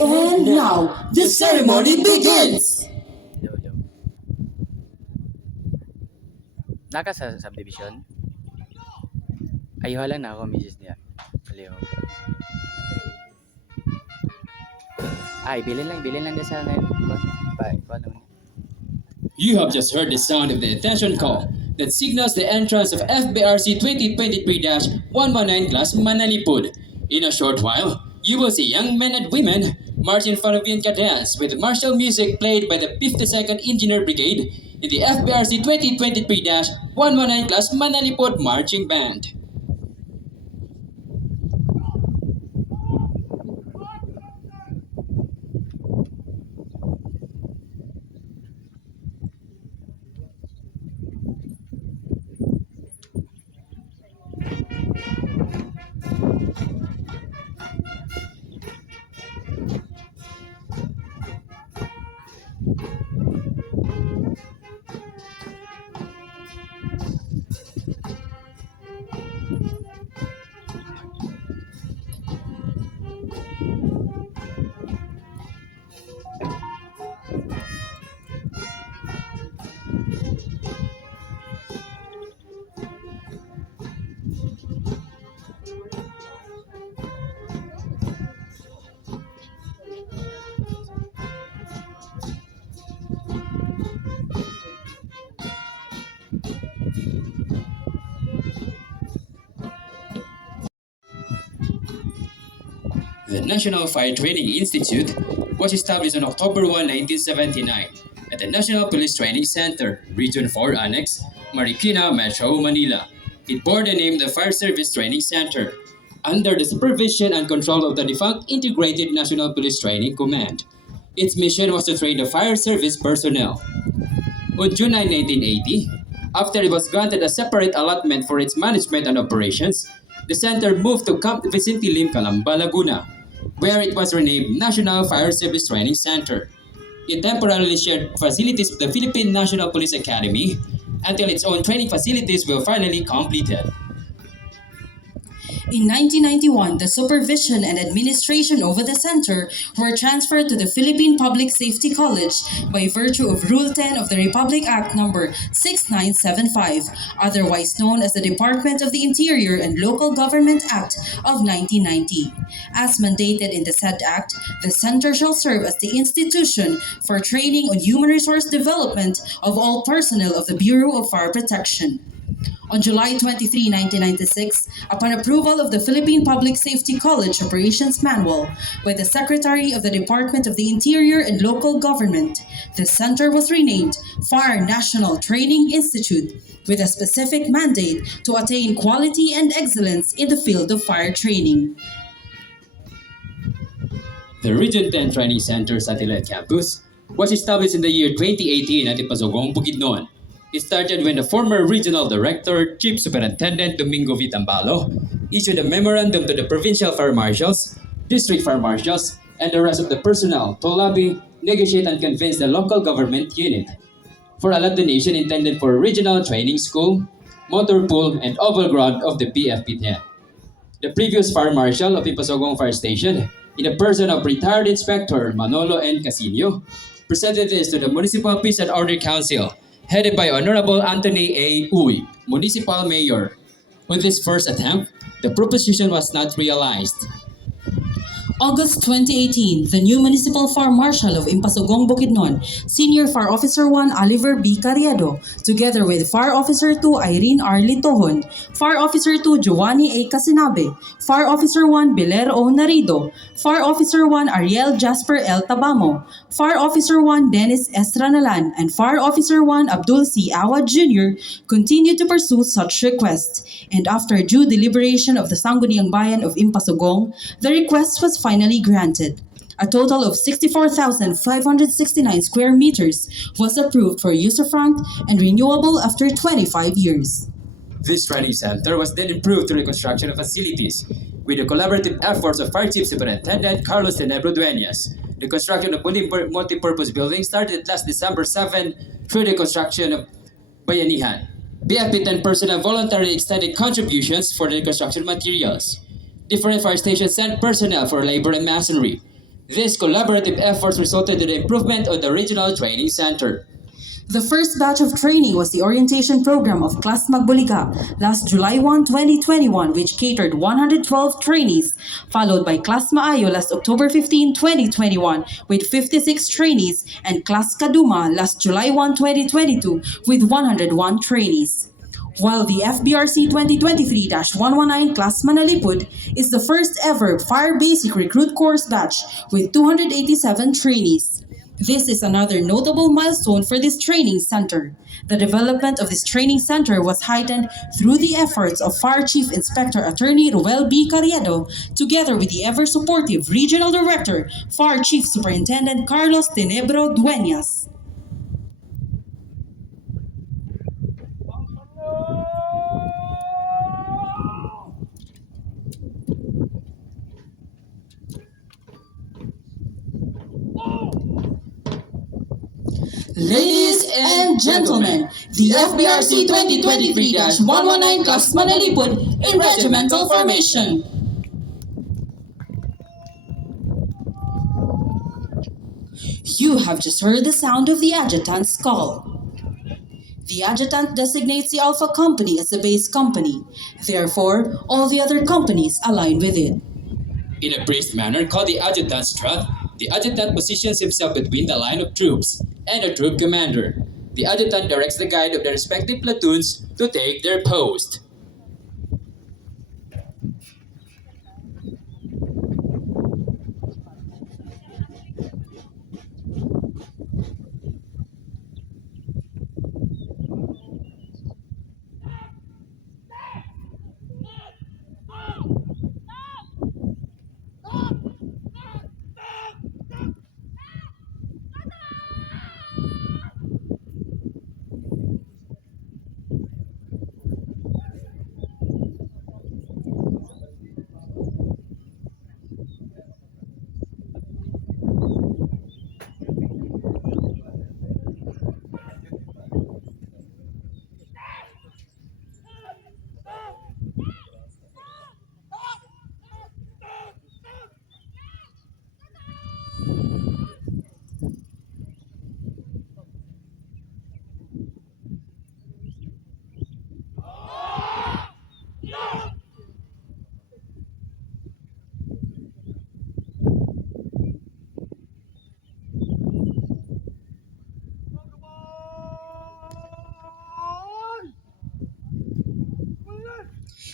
And now, the ceremony begins! Yo, yo. Naka sa subdivision? Ayuha lang na ako, misis niya. Aliyo. Ay, bilhin lang din sa ngayon. You have just heard the sound of the attention call that signals the entrance of FBRC 2023-119 class Manalipud. In a short while, you will see young men and women march in front of the cadets with martial music played by the 52nd Engineer Brigade in the FBRC 2023-119 class Manalipud Marching Band. The National Fire Training Institute was established on October 1, 1979 at the National Police Training Center, Region 4 Annex, Marikina, Metro, Manila. It bore the name the Fire Service Training Center, under the supervision and control of the defunct Integrated National Police Training Command. Its mission was to train the fire service personnel. On June 9, 1980, after it was granted a separate allotment for its management and operations, the center moved to Camp Vicente Lim, Calamba, Laguna, where it was renamed National Fire Service Training Center. It temporarily shared facilities with the Philippine National Police Academy until its own training facilities were finally completed. In 1991, the supervision and administration over the center were transferred to the Philippine Public Safety College by virtue of Rule 10 of the Republic Act No. 6975, otherwise known as the Department of the Interior and Local Government Act of 1990. As mandated in the said act, the center shall serve as the institution for training on human resource development of all personnel of the Bureau of Fire Protection. On July 23, 1996, upon approval of the Philippine Public Safety College Operations Manual by the Secretary of the Department of the Interior and Local Government, the center was renamed Fire National Training Institute with a specific mandate to attain quality and excellence in the field of fire training. The Region 10 Training Center Satellite Campus was established in the year 2018 at Ipasogong, Bukidnon. It started when the former Regional Director, Chief Superintendent Domingo Vitambalo, issued a memorandum to the Provincial Fire Marshals, District Fire Marshals, and the rest of the personnel to lobby, negotiate, and convince the local government unit for a donation intended for a regional training school, motor pool, and oval ground of the PFP-10. The previous Fire Marshal of Ipasogong Fire Station, in the person of retired Inspector Manolo N. Casino, presented this to the Municipal Peace and Order Council, headed by Honorable Anthony A. Uy, Municipal Mayor. On this first attempt, the proposition was not realized. August 2018, the new Municipal Fire Marshal of Impasugong, Bukidnon, Senior Fire Officer 1 Oliver B. Carriedo, together with Fire Officer 2 Irene R. Litohon, Fire Officer 2 Giovanni A. Casinabe, Fire Officer 1 Biler O. Narido, Fire Officer 1 Ariel Jasper L. Tabamo, Fire Officer 1 Dennis Estranalan, and Fire Officer 1 Abdul C. Awad Jr. continued to pursue such requests, and after due deliberation of the Sangguniang Bayan of Impasugong, the request was finally granted. A total of 64,569 square meters was approved for user-front and renewable after 25 years. This training center was then improved through the construction of facilities with the collaborative efforts of Fire Chief Superintendent Carlos Tenebro Dueñas. The construction of multi-purpose building started last December 7 through the construction of Bayanihan. BFP-10 personnel voluntarily extended contributions for the construction materials. Different fire stations sent personnel for labor and masonry. These collaborative efforts resulted in the improvement of the regional training center. The first batch of training was the orientation program of Class Magbuliga last July 1, 2021, which catered 112 trainees, followed by Class Maayo last October 15, 2021, with 56 trainees, and Class Kaduma last July 1, 2022, with 101 trainees. While the FBRC 2023-119 Class Manalipud is the first ever Fire Basic Recruit Course batch with 287 trainees. This is another notable milestone for this training center. The development of this training center was heightened through the efforts of Fire Chief Inspector Attorney Ruel B. Carriedo, together with the ever-supportive Regional Director, Fire Chief Superintendent Carlos Tenebro Dueñas. Ladies and gentlemen, the FBRC 2023-119 Class Manalipud in regimental formation. You have just heard the sound of the adjutant's call. The adjutant designates the Alpha Company as the base company. Therefore, all the other companies align with it. In a brisk manner called the adjutant strut, the adjutant positions himself between the line of troops and the troop commander. The adjutant directs the guide of the respective platoons to take their post.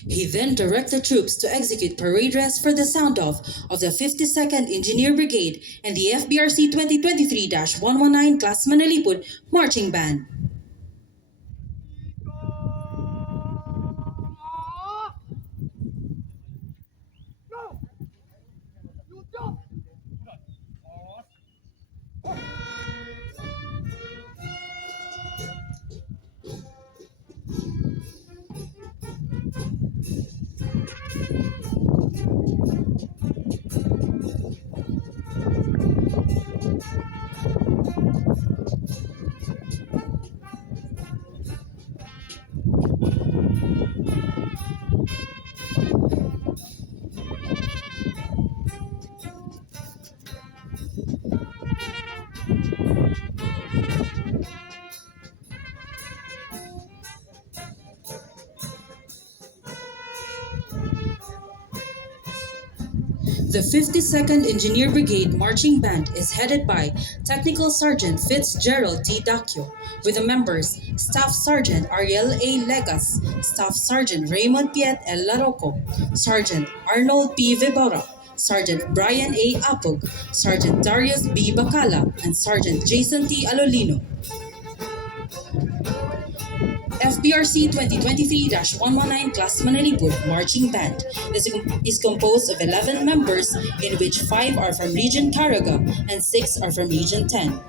He then directs the troops to execute parade dress for the sound-off of the 52nd Engineer Brigade and the FBRC 2023-119 Class Manalipud Marching Band. The 52nd Engineer Brigade Marching Band is headed by Technical Sergeant Fitzgerald T. Dacchio, with the members Staff Sergeant Ariel A. Legas, Staff Sergeant Raymond Piet L. Larocco, Sergeant Arnold P. Vibora, Sergeant Brian A. Apog, Sergeant Darius B. Bacala, and Sergeant Jason T. Alolino. FBRC 2023-119 Class Manalipud Marching Band is composed of 11 members, in which 5 are from Region Caraga and 6 are from Region 10.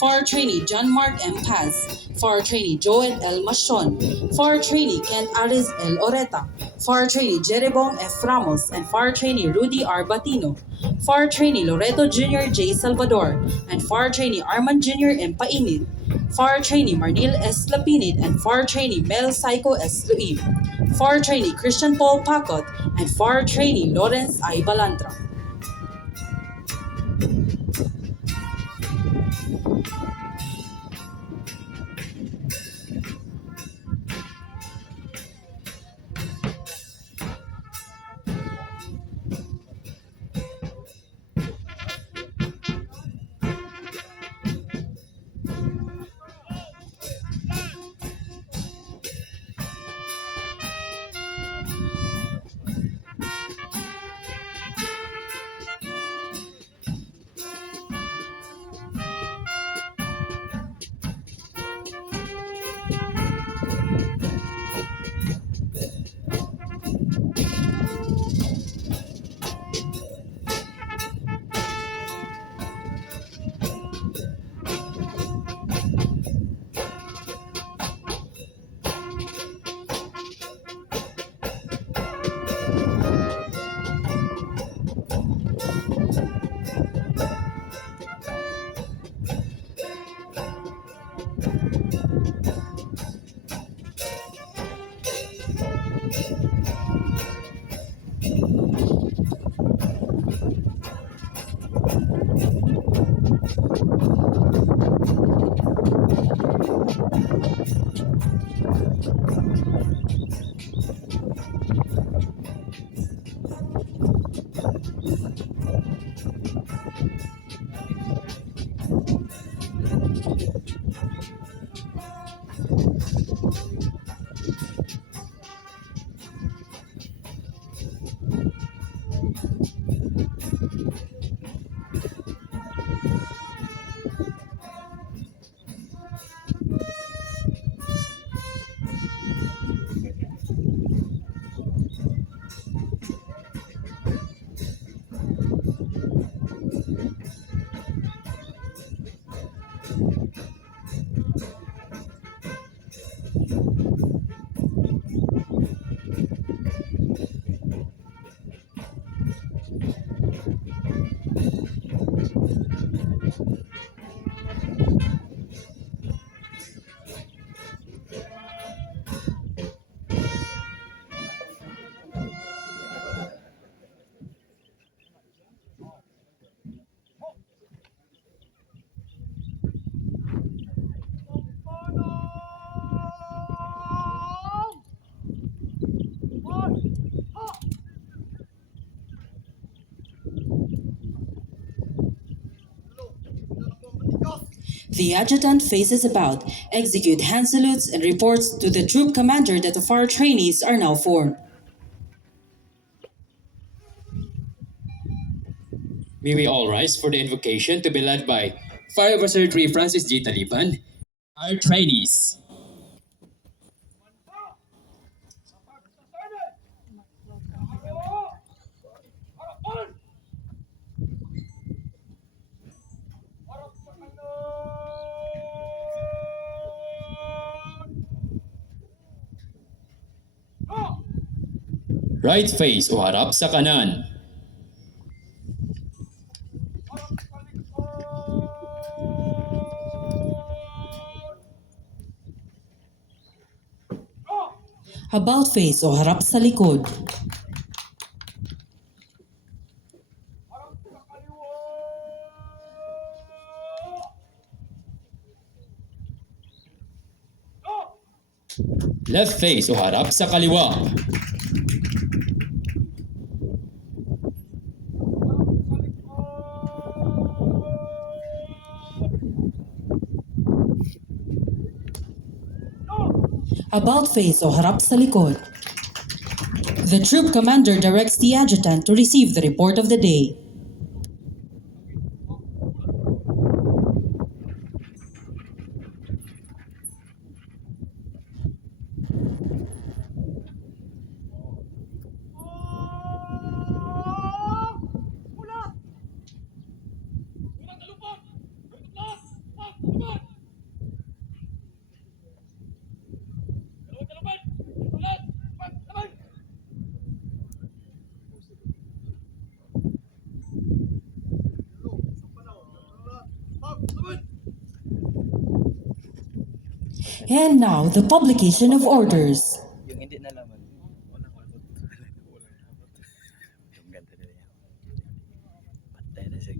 Fire Trainee John Mark M. Paz, Fire Trainee Joel L. Machon, Fire Trainee Ken Aris L. Oreta, Fire Trainee Jerebong F. Ramos, and Fire Trainee Rudy R. Batino, Fire Trainee Loreto Jr. J. Salvador, and Fire Trainee Armand Jr. M. Painit, Fire Trainee Marnil S. Lapinit, and Fire Trainee Mel Psycho S. Luim, Fire Trainee Christian Paul Pacot, and Fire Trainee Lawrence I. Balantra. The adjutant faces about, execute hand salutes, and reports to the troop commander that the fire trainees are now formed. May we all rise for the invocation to be led by Fire Officer 3 Francis G. Taliban, our trainees. Right face o harap sa kanan. About face o harap sa likod. Left face o harap sa kaliwa. About face o harap sa likod. The troop commander directs the adjutant to receive the report of the day. And now, the publication of orders. Yung hindi nalaman. Yung ganda nila yan. Patay na siya.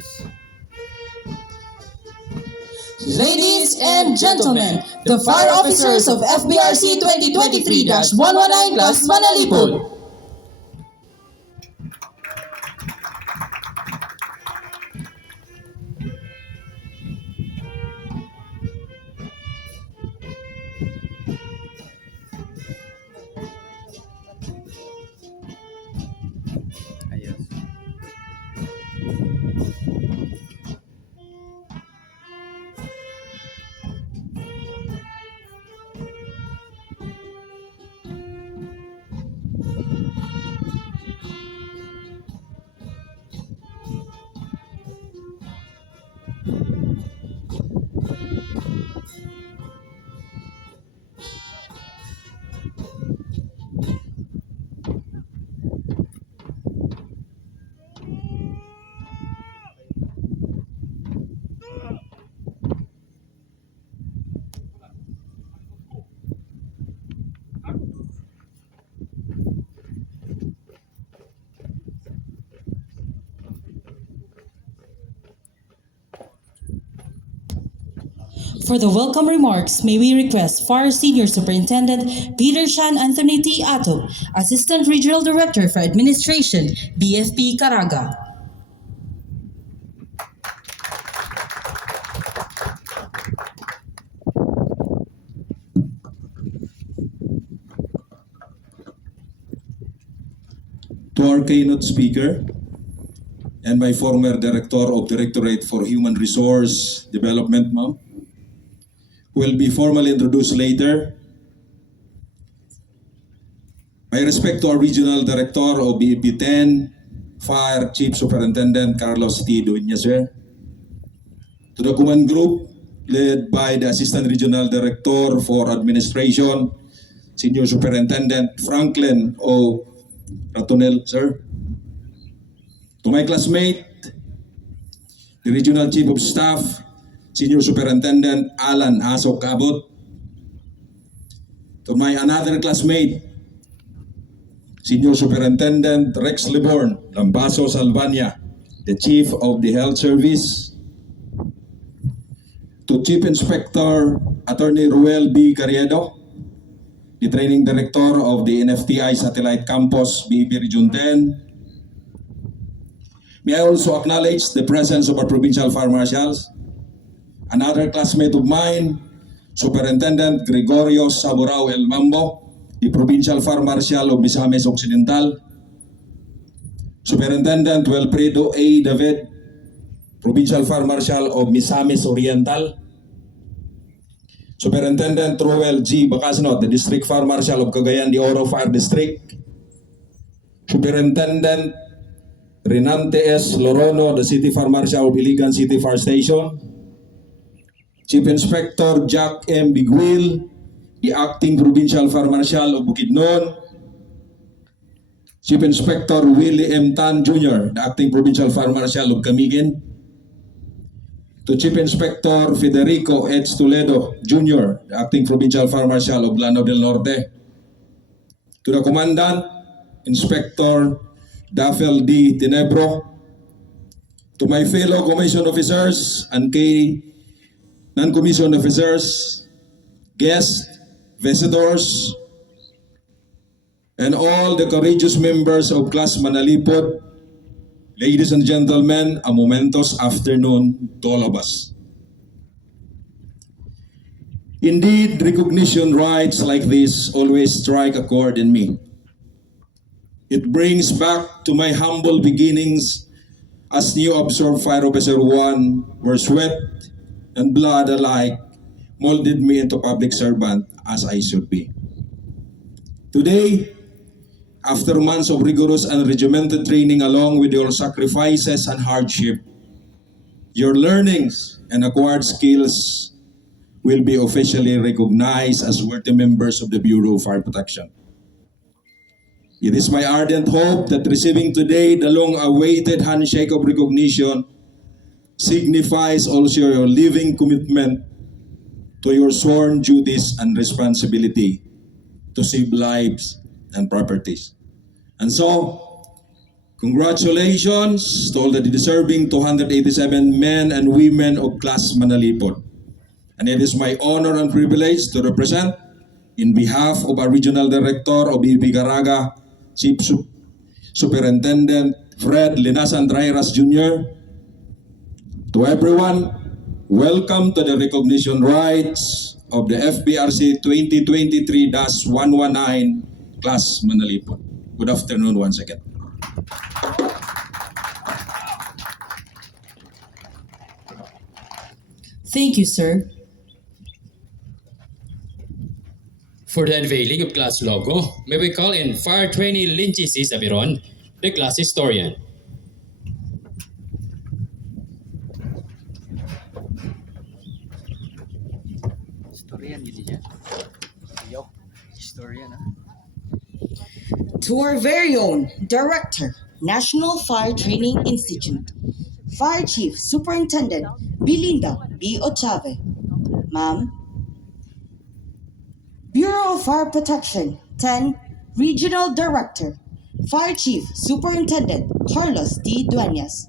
Ayos. Ladies and gentlemen, the fire officers of FBRC 2023-119 class Manalipud. Ayos. For the welcome remarks, may we request Fire Senior Superintendent Peter Shan Anthony T. Ato, Assistant Regional Director for Administration, BFP Caraga. To our keynote speaker and my former Director of Directorate for Human Resource Development, ma'am, who will be formally introduced later. My respect to our Regional Director of BEP 10, Fire Chief Superintendent Carlos T. Dueña, sir. To the command group led by the Assistant Regional Director for Administration, Senior Superintendent Franklin O. Ratonel, sir. To my classmate, the Regional Chief of Staff, Senior Superintendent Alan Asok Cabot. To my another classmate, Senior Superintendent Rex Liborn, Lambaso Salvania, the Chief of the Health Service. To Chief Inspector Attorney Ruel B. Carriedo, the Training Director of the NFTI Satellite Campus, BEP Region 10. May I also acknowledge the presence of our Provincial Fire Marshals, another classmate of mine, Superintendent Gregorio Saburao El Mambo, the Provincial Fire Marshal of Misamis Occidental, Superintendent Wilfredo A. David, Provincial Fire Marshal of Misamis Oriental, Superintendent Ruel G. Bacasnot, the District Fire Marshal of Cagayan de Oro Fire District, Superintendent Renante S. Lorono, the City Fire Marshal of Iligan City Fire Station, Chief Inspector Jack M. Biguil, the Acting Provincial Fire Marshal of Bukidnon, Chief Inspector Willie M. Tan Jr., the Acting Provincial Fire Marshal of Camiguin, to Chief Inspector Federico H. Toledo Jr., the Acting Provincial Fire Marshal of Llano del Norte, to the Commandant, Inspector Dafel D. Tinebro, to my fellow commission officers and key non-commissioned officers, guests, visitors, and all the courageous members of Class Manalipud, ladies and gentlemen, a momentous afternoon to all of us. Indeed, recognition rites like this always strike a chord in me. It brings back to my humble beginnings as new Absorbed Fire Officer 1, where sweat and blood alike molded me into public servant as I should be. Today, after months of rigorous and regimented training along with your sacrifices and hardship, your learnings and acquired skills will be officially recognized as worthy members of the Bureau of Fire Protection. It is my ardent hope that receiving today the long-awaited handshake of recognition signifies also your living commitment to your sworn duties and responsibility to save lives and properties. And so, Congratulations to all the deserving 287 men and women of class Manalipud. And it is my honor and privilege to represent, in behalf of our Regional Director of BB Caraga, Superintendent Fred Linasan Trairas Jr., to everyone, welcome to the recognition rites of the FBRC 2023-119 class Manalipud. Good afternoon once again. Thank you, sir. For the unveiling of class logo, may we call in Fire Trainee Linchi C. Sabiron, the class historian. Historian gini dyan. Yo, historian ah. To our very own Director, National Fire Training Institute, Fire Chief Superintendent Belinda B. Ochave, Ma'am, Bureau of Fire Protection, 10, Regional Director, Fire Chief Superintendent Carlos D. Dueñas,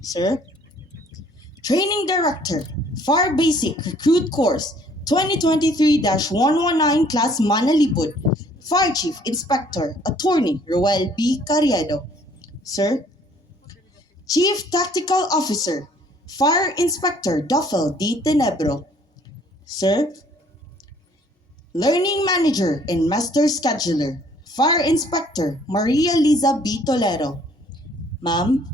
Sir, Training Director, Fire Basic Recruit Course 2023-119 Class Manalipud, Fire Chief Inspector Attorney Roel B. Carriedo, Sir, Chief Tactical Officer, Fire Inspector Duffel D. Tenebro, Sir, Learning Manager and Master Scheduler, Fire Inspector Maria Liza B. Tolero, Ma'am,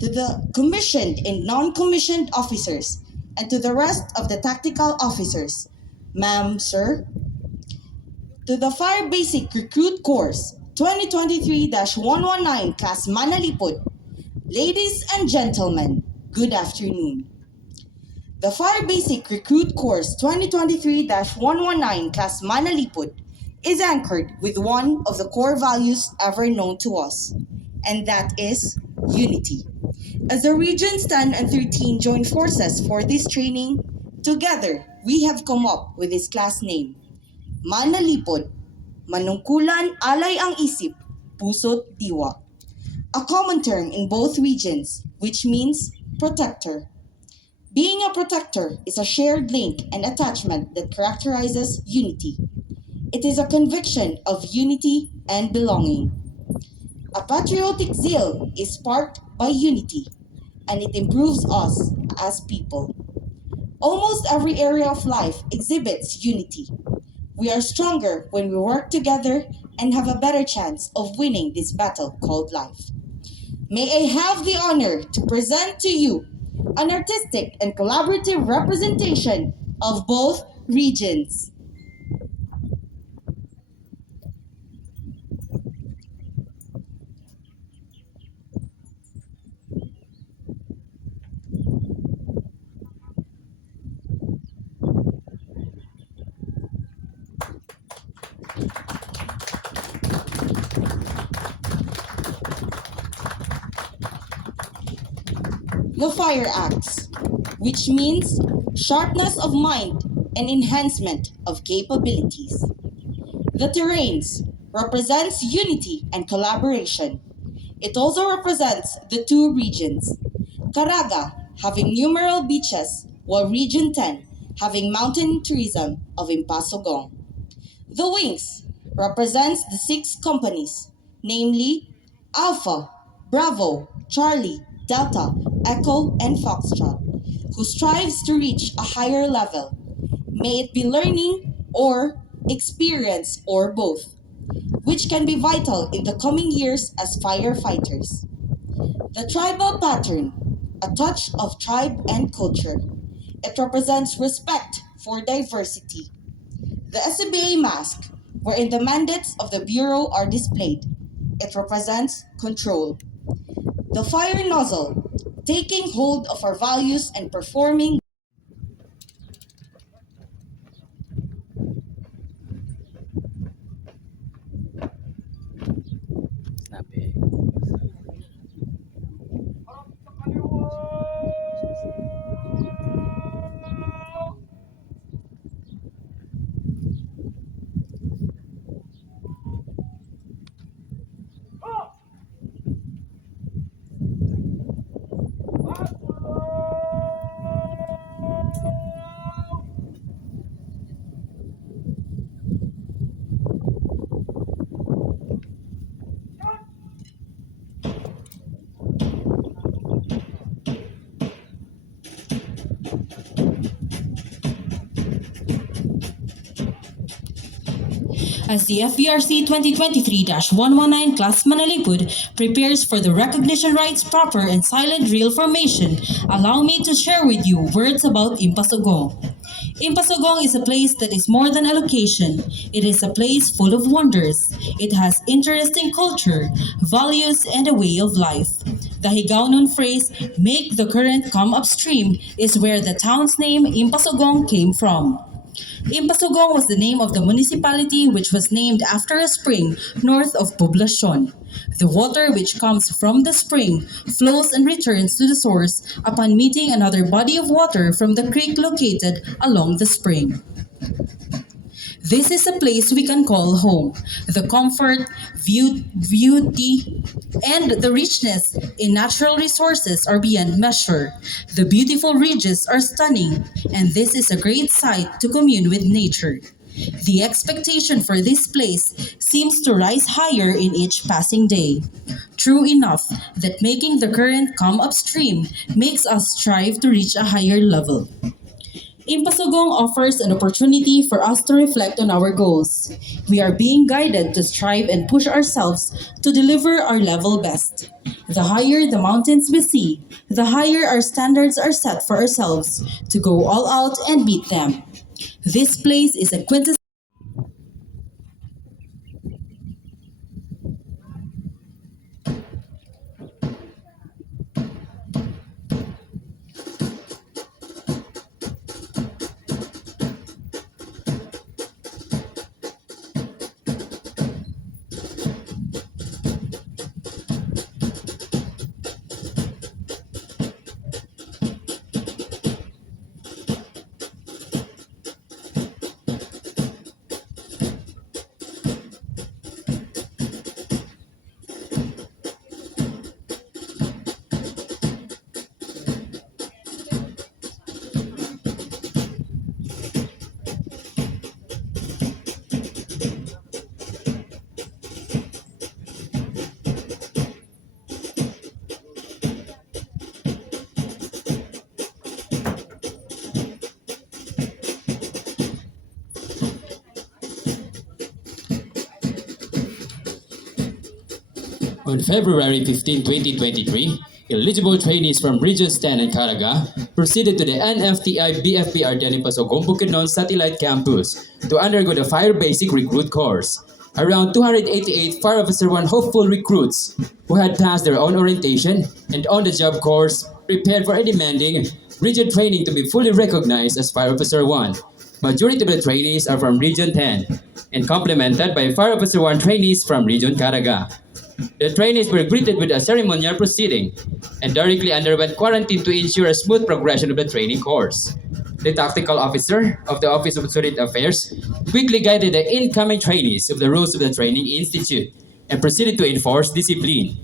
to the commissioned and non-commissioned officers, and to the rest of the tactical officers, Ma'am, Sir, to the Fire Basic Recruit Course 2023-119 Class Manalipud, ladies and gentlemen, good afternoon. The Fire Basic Recruit Course 2023-119 Class Manalipud is anchored with one of the core values ever known to us, and that is unity. As the Regions 10 and 13 join forces for this training, together we have come up with this class name, Manalipud, Manungkulan Alay ang Isip, Puso't Diwa. A common term in both regions, which means protector. Being a protector is a shared link and attachment that characterizes unity. It is a conviction of unity and belonging. A patriotic zeal is sparked by unity, and it improves us as people. Almost every area of life exhibits unity. We are stronger when we work together and have a better chance of winning this battle called life. May I have the honor to present to you an artistic and collaborative representation of both regions. The Fire Axe, which means sharpness of mind and enhancement of capabilities. The Terrains represents unity and collaboration. It also represents the two regions, Caraga having numerous beaches, while Region 10 having mountain tourism of Impasogong. The Wings represents the 6 companies, namely Alpha, Bravo, Charlie, Delta, Echo, and Foxtrot, who strives to reach a higher level, may it be learning or experience or both, which can be vital in the coming years as firefighters. The tribal pattern, a touch of tribe and culture. It represents respect for diversity. The SCBA mask, wherein the mandates of the Bureau are displayed. It represents control. The fire nozzle, taking hold of our values and performing Snappy. As the FBRC 2023-119 class Manalipud prepares for the recognition rites proper and silent drill formation, allow me to share with you words about Impasugong. Impasugong is a place that is more than a location. It is a place full of wonders. It has interesting culture, values, and a way of life. The Higaonon phrase, "make the current come upstream," is where the town's name Impasugong came from. Impasugong was the name of the municipality, which was named after a spring north of Poblacion. The water which comes from the spring flows and returns to the source upon meeting another body of water from the creek located along the spring. This is a place we can call home. The comfort, beauty, and the richness in natural resources are beyond measure. The beautiful ridges are stunning, and this is a great sight to commune with nature. The expectation for this place seems to rise higher in each passing day. True enough that making the current come upstream makes us strive to reach a higher level. Impasugong offers an opportunity for us to reflect on our goals. We are being guided to strive and push ourselves to deliver our level best. The higher the mountains we see, the higher our standards are set for ourselves to go all out and beat them. This place is a quintessential. On February 15, 2023, eligible trainees from Regions 10 and Caraga proceeded to the NFTI BFBR Manalipud Bukidnon Satellite Campus to undergo the Fire Basic Recruit course. Around 288 Fire Officer 1 hopeful recruits who had passed their own orientation and on-the-job course prepared for a demanding region training to be fully recognized as Fire Officer 1. Majority of the trainees are from Region 10 and complemented by Fire Officer 1 trainees from Region Caraga. The trainees were greeted with a ceremonial proceeding and directly underwent quarantine to ensure a smooth progression of the training course. The tactical officer of the Office of Student Affairs quickly guided the incoming trainees of the rules of the training institute and proceeded to enforce discipline.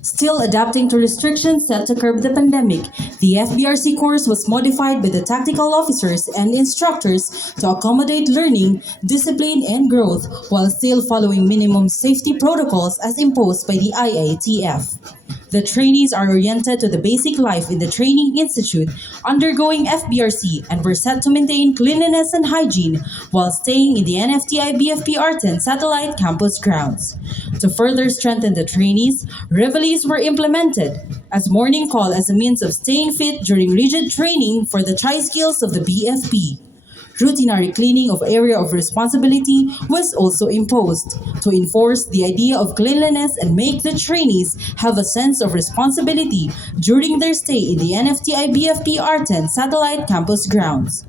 Still adapting to restrictions set to curb the pandemic, the FBRC course was modified by the tactical officers and instructors to accommodate learning, discipline, and growth while still following minimum safety protocols as imposed by the IATF. The trainees are oriented to the basic life in the training institute, undergoing FBRC, and were set to maintain cleanliness and hygiene while staying in the NFTI BFP Arten satellite campus grounds. To further strengthen the trainees, reveilles were implemented as morning call as a means of staying fit during rigid training for the tri-skills of the BFP. Routinary cleaning of area of responsibility was also imposed to enforce the idea of cleanliness and make the trainees have a sense of responsibility during their stay in the NFTI BFP Arten satellite campus grounds.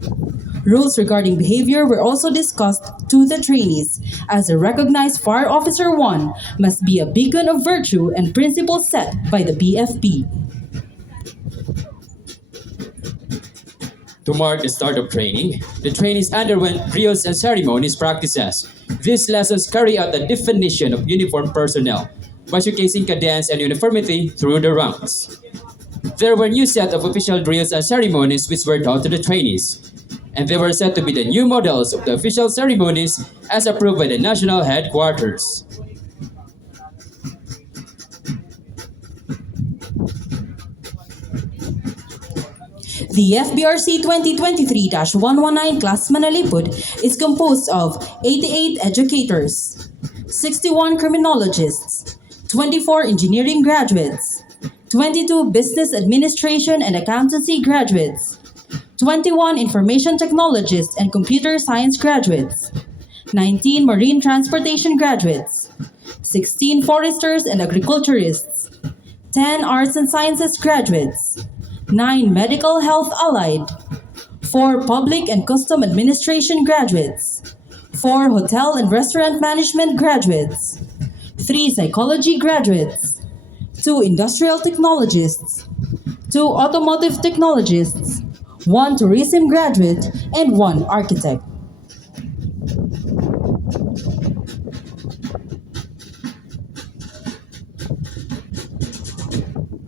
Rules regarding behavior were also discussed to the trainees, as a recognized Fire Officer 1 must be a beacon of virtue and principles set by the BFP. To mark the start of training, the trainees underwent drills and ceremonies practices. These lessons carry out the definition of uniformed personnel by showcasing cadence and uniformity through the ranks. There were new set of official drills and ceremonies which were taught to the trainees, and they were said to be the new models of the official ceremonies as approved by the national headquarters. The FBRC 2023-119 class Manalipud is composed of 88 educators, 61 criminologists, 24 engineering graduates, 22 business administration and accountancy graduates, 21 information technologists and computer science graduates, 19 marine transportation graduates, 16 foresters and agriculturists, 10 arts and sciences graduates, 9 medical health allied, 4 public and custom administration graduates, 4 hotel and restaurant management graduates, 3 psychology graduates, 2 industrial technologists, 2 automotive technologists, 1 tourism graduate, and 1 architect.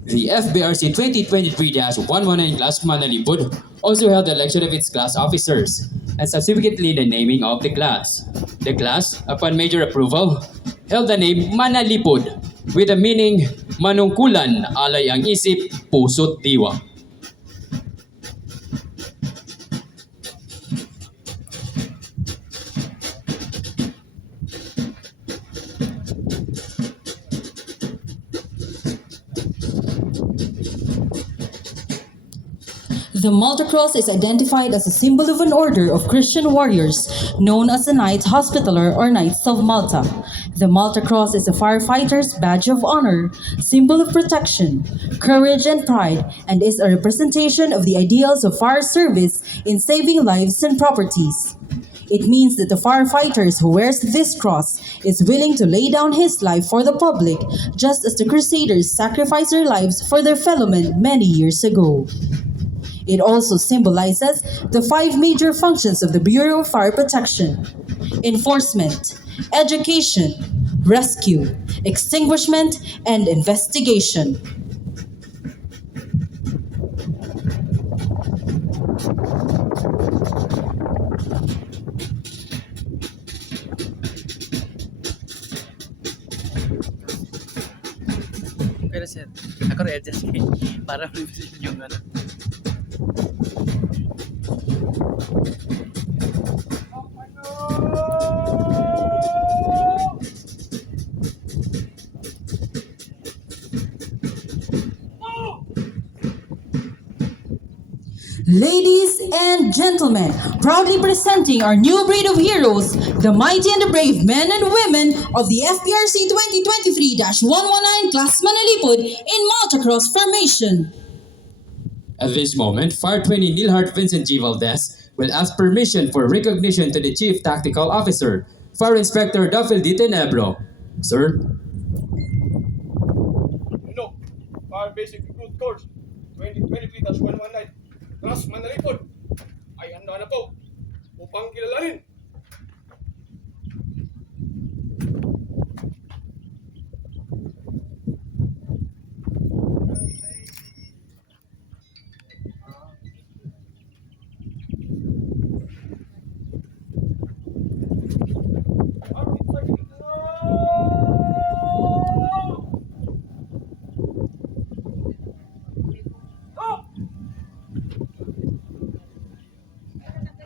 The FBRC 2023-119 class Manalipud also held the election of its class officers and subsequently the naming of the class. The class, upon major approval, held the name Manalipud with the meaning manungkulan alay ang isip, puso't diwa. The Malta Cross is identified as a symbol of an order of Christian warriors known as the Knights Hospitaller or Knights of Malta. The Malta Cross is a firefighter's badge of honor, symbol of protection, courage, and pride, and is a representation of the ideals of fire service in saving lives and properties. It means that the firefighter who wears this cross is willing to lay down his life for the public, just as the Crusaders sacrificed their lives for their fellow men many years ago. It also symbolizes the 5 major functions of the Bureau of Fire Protection: enforcement, education, rescue, extinguishment, and investigation. Pero sir, ako re-adjust para ma-message yung ano. Ladies and gentlemen, proudly presenting our new breed of heroes, the mighty and the brave men and women of the FBRC 2023-119 class Manalipud in Malta Cross formation. At this moment, Fire Trainee Nilhart Vincent G. Valdez will ask permission for recognition to the Chief Tactical Officer, Fire Inspector Dafil D. Tenebro. Sir? Hello, Fire Basic Recruit Course 2023-119 Class Manalipud ay handa na po upang kilalanin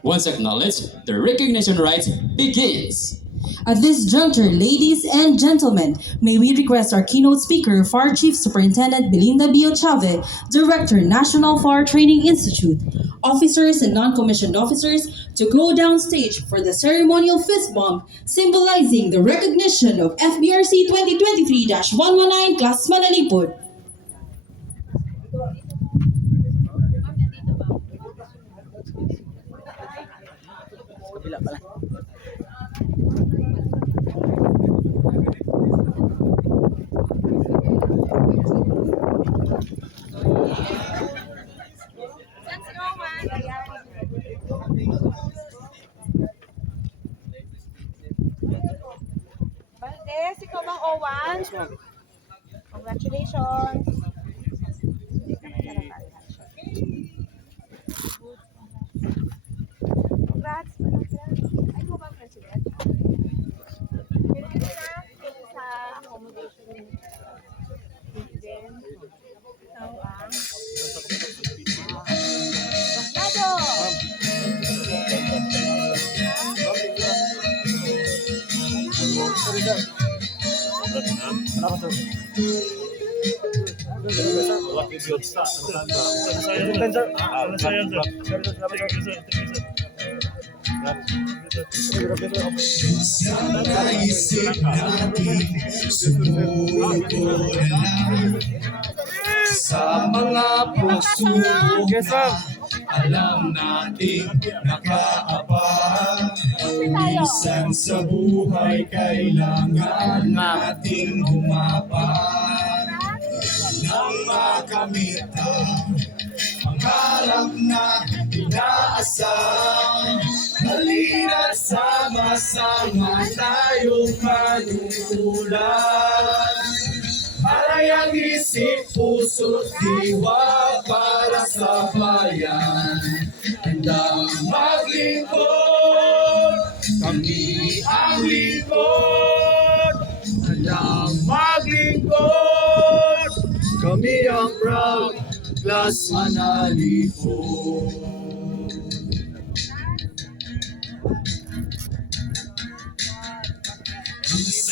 Once acknowledged, the recognition rites begins. At this juncture, ladies and gentlemen, may we request our keynote speaker, Fire Chief Superintendent Belinda Biochave, Director, National Fire Training Institute, officers and non-commissioned officers, to go downstage for the ceremonial fist bump, symbolizing the recognition of FBRC 2023-119 Class Manalipud. Kabila pala. Valdez, ikaw bang O1? Congratulations. Congrats. Ay, ikaw bang president? Pero ito na, sa accommodation din. Ikaw ang Naisip natin, sumuko na lang sa mga pagsubok na alam nating nakaabang. Minsan sa buhay kailangan nating humabang nang makamit ang pangarap na inaasam. Halina't sama-sama tayong manunulan. Malayang isip, puso't diwa para sa bayan. Handang maglingkod, kami ang lingkod. Handang maglingkod, kami ang proud class Manalipud.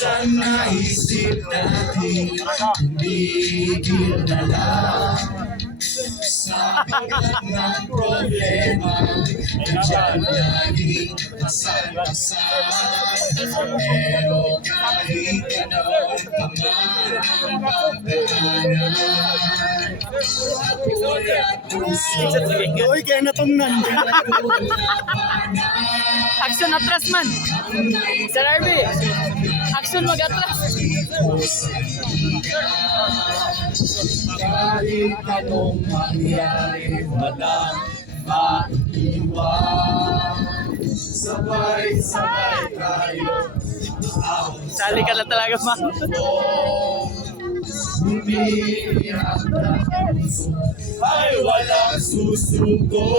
Minsan naisip natin tumigil na lang sa bigat ng problema. Diyan laging masal-masal, pero kahit gano'n pamarang pagdaanan. Ako'y at puso Uy, kaya natungnan. Action atras man. Sir RB. Action mag-atras. kahit anong mangyari, walang maiwan. Sabay-sabay tayo Sali ka na talaga, ma. umiiyak na puso ay walang susuko.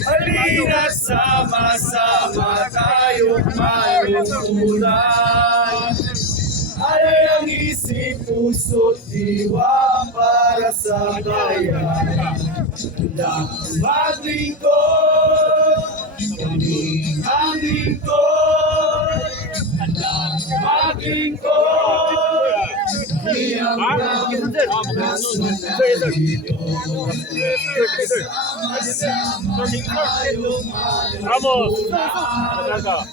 Halina't sama-sama tayong manunulan. Alay ang isip, puso't diwa para sa bayan. Handang maglingkod, kami ang lingkod. Handang maglingkod, kami ang proud class Manalipud. Sama-sama tayong manunulan.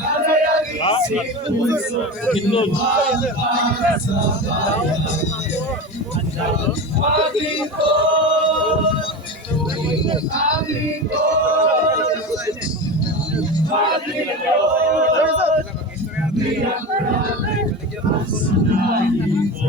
Alay ang isip, puso't diwa para sa bayan. Handang maglingkod, ang lingkod. Maglingkod, kami ang proud class Manalipud.